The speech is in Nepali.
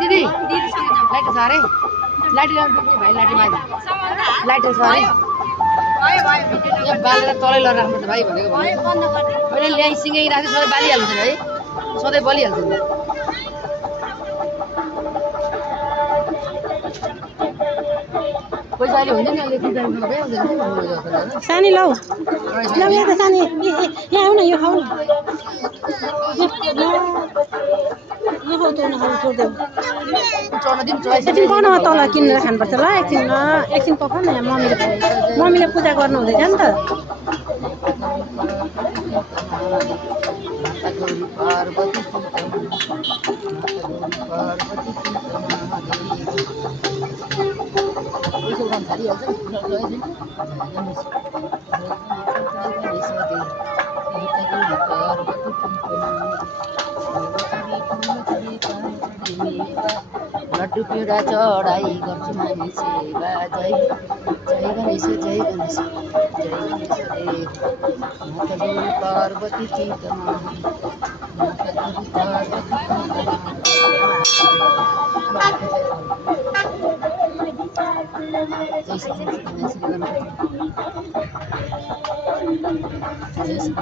दीदी लाइट सारे लाइट भाइ लाइट माथि लाइट सारे बालेर तलै लडाउनु भाइ भनेको मैले ल्याइ सिँगै राख्दै सधैँ बालिहाल्छु है सधैँ बलिहाल्छु पैसा अहिले हुन्छ नि अहिले सानी लौ लौ यहाँ त सानी यहाँ आऊ न यो खाऊ न यहाँ त छोडिदेऊ एकछिन पाउन तल किनेर खानुपर्छ ल एकछिन पकाउ न यहाँ मम्मीले पूजा गर्नु हुँदैछ नि त लड्डु पिउरा चढाइ गर्छु मानि सेवा जय जय गणेश जय गणेश जय गणेश देव माता गौरी पार्वती चितमा माता गौरी पार्वती जय श्री गणेश जय श्री